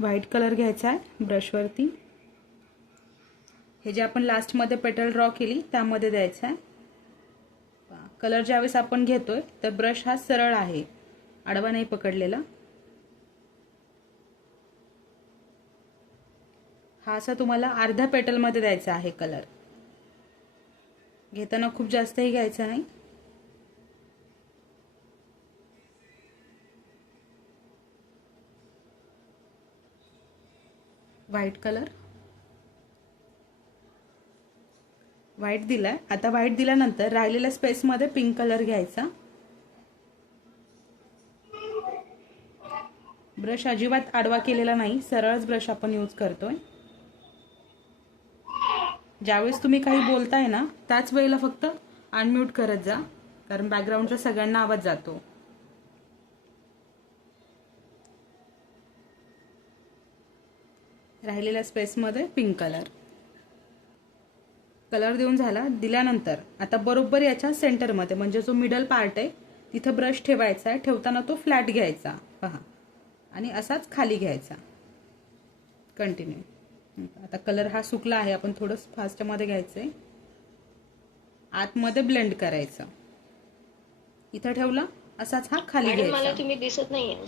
White colour घ्यायचा आहे ब्रशवरती. हे जे आपण लास्टमध्ये पेटल ड्रॉ केली त्यामध्ये द्यायचं आहे. कलर ज्यावेळेस आपण घेतोय तर ब्रश हा सरळ आहे, आडवा नाही पकडलेला. हा असा तुम्हाला अर्ध्या पेटलमध्ये द्यायचा आहे कलर. घेताना खूप जास्तही घ्यायचा नाही. व्हाईट कलर, व्हाईट दिलाय. आता व्हाईट दिल्यानंतर राहिलेल्या स्पेसमध्ये पिंक कलर घ्यायचा. ब्रश अजिबात आडवा केलेला नाही, सरळच ब्रश आपण यूज करतोय. ज्यावेळेस तुम्ही काही बोलताय ना त्याच वेळेला फक्त अनम्यूट करत जा, कारण बॅकग्राऊंडचा सगळ्यांना आवाज जातो. राहिलेल्या स्पेसमध्ये पिंक कलर. कलर देऊन झाला. दिल्यानंतर आता बरोबर याच्या सेंटरमध्ये म्हणजे जो मिडल पार्ट आहे तिथं ब्रश ठेवायचा आहे. ठेवताना तो फ्लॅट घ्यायचा पहा, आणि असाच खाली घ्यायचा. कंटिन्यू. आता कलर हा सुकला आहे, आपण थोडं फास्टमध्ये घ्यायचंय. आतमध्ये ब्लेंड करायचं. इथं ठेवला असाच हा खाली घ्यायचा. मला तुम्ही दिसत नाहीये.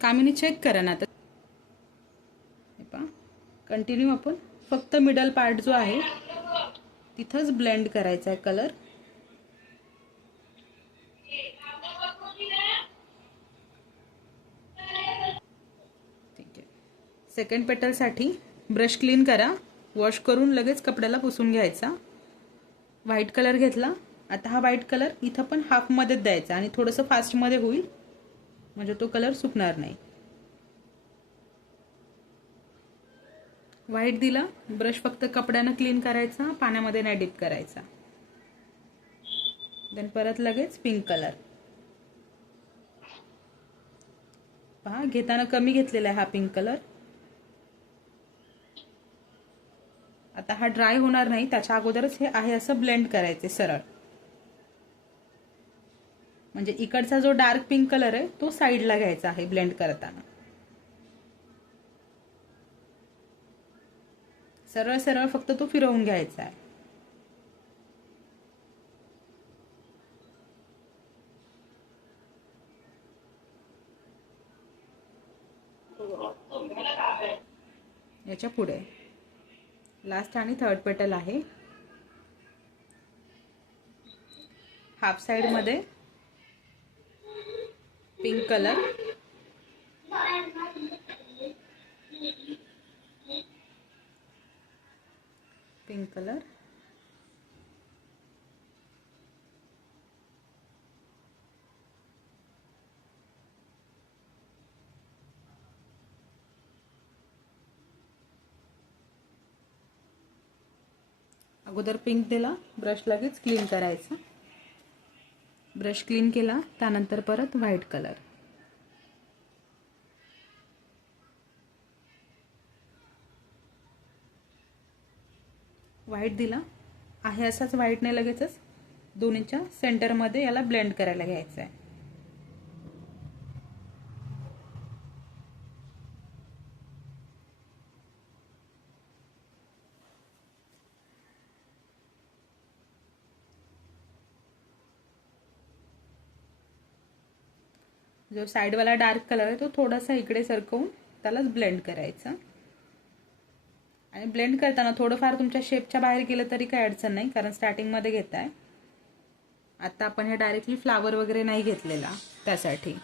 कामिनी चेक करा ना. आता कंटिन्यू आपण फक्त मिडल पार्ट जो आहे तिथंच ब्लेंड करायचा आहे कलर. ठीक आहे. सेकंड पेटलसाठी ब्रश क्लीन करा, वॉश करून लगेच कपड्याला पुसून घ्यायचा. व्हाईट कलर घेतला. आता हा व्हाईट कलर इथं पण हाफमध्येच द्यायचा आणि थोडंसं फास्टमध्ये होईल म्हणजे तो कलर सुकणार नाही. व्हाईट दिला. ब्रश फक्त कपड्यानं क्लीन करायचा, पाण्यामध्ये नाही डिप करायचा. देन परत लगेच पिंक कलर. पहा घेताना कमी घेतलेला आहे हा पिंक कलर. आता हा ड्राय होणार नाही त्याच्या अगोदरच हे आहे असं ब्लेंड करायचे सरळ. म्हणजे इकडचा जो डार्क पिंक कलर आहे तो साईडला घ्यायचा आहे ब्लेंड करताना. सरळ सरळ फक्त तो फिरवून घ्यायचा आहे. याच्या पुढे लास्ट आणि थर्ड पेटल आहे. हाफ साइड मध्ये पिंक कलर. Pink colour. अगोदर पिंक दिला, ब्रश लगेच क्लीन करायचा. ब्रश क्लीन केला त्यानंतर परत व्हाईट कलर. व्हाईट दिला आहे असाच व्हाईटने लगेचच दोन्हीच्या सेंटरमध्ये याला ब्लेंड करायला घ्यायचं आहे. जो साइडवाला डार्क कलर आहे तो थोडासा इकडे सरकवून त्यालाच ब्लेंड करायचा. आणि ब्लेंड करताना थोडंफार तुमच्या शेपच्या बाहेर गेलं तरी काही अडचण नाही, कारण स्टार्टिंगमध्ये घेताय. आता आपण हे डायरेक्टली फ्लावर वगैरे नाही घेतलेला त्यासाठी.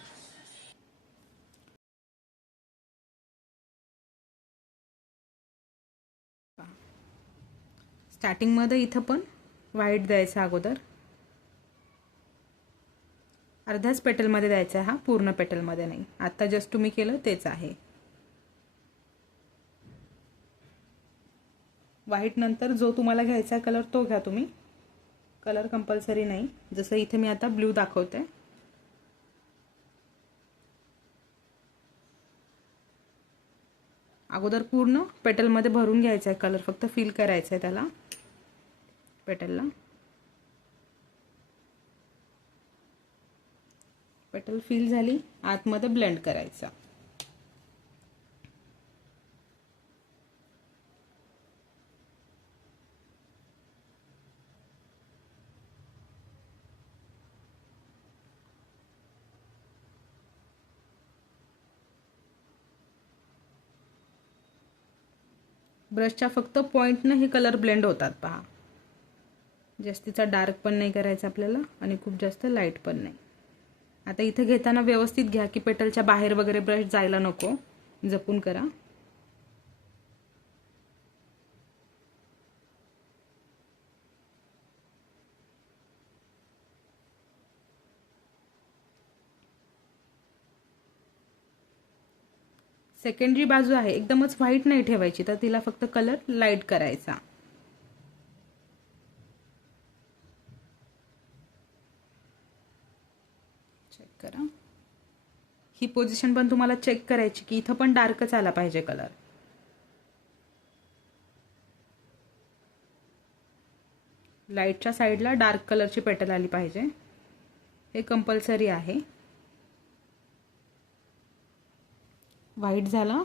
स्टार्टिंगमध्ये इथं पण व्हाईट द्यायचा अगोदर. अर्ध्याच पेटलमध्ये द्यायचा हा, पूर्ण पेटलमध्ये नाही. आता जस्ट तुम्ही केलं तेच आहे. व्हाईट नंतर जो तुम्हाला घ्यायचा कलर तो घ्या तुम्ही. कलर कंपल्सरी नाही. जसं इथे मी आता ब्ल्यू दाखवते. अगोदर पूर्ण पेटलमध्ये भरून घ्यायचा आहे कलर, फक्त फिल करायचा आहे त्याला पेटलला. पेटल फिल झाली, आतमध्ये ब्लेंड करायचा. ब्रशच्या फक्त पॉईंटनं हे कलर ब्लेंड होतात पहा. जास्तीचा डार्क पण नाही करायचा आपल्याला आणि खूप जास्त लाईट पण नाही. आता इथे घेताना व्यवस्थित घ्या की पेटलच्या बाहेर वगैरे ब्रश जायला नको. जपून करा. सेकंडरी बाजू आहे एकदमच व्हाईट नाही ठेवायची, तर तिला फक्त कलर लाईट करायचा. चेक करा. ही पोझिशन पण तुम्हाला चेक करायची की इथं पण डार्कच आला पाहिजे कलर. लाईटच्या साईडला डार्क कलरची पेटल आली पाहिजे. हे कंपल्सरी आहे. व्हाईट झाला.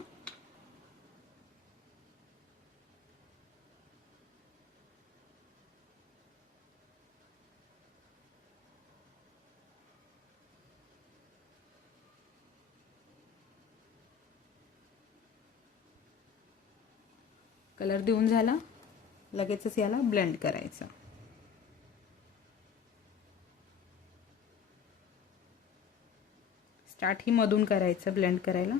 कलर देऊन झाला. लगेचच याला ब्लेंड करायचं. स्टार्ट ही मधून करायचं ब्लेंड करायला.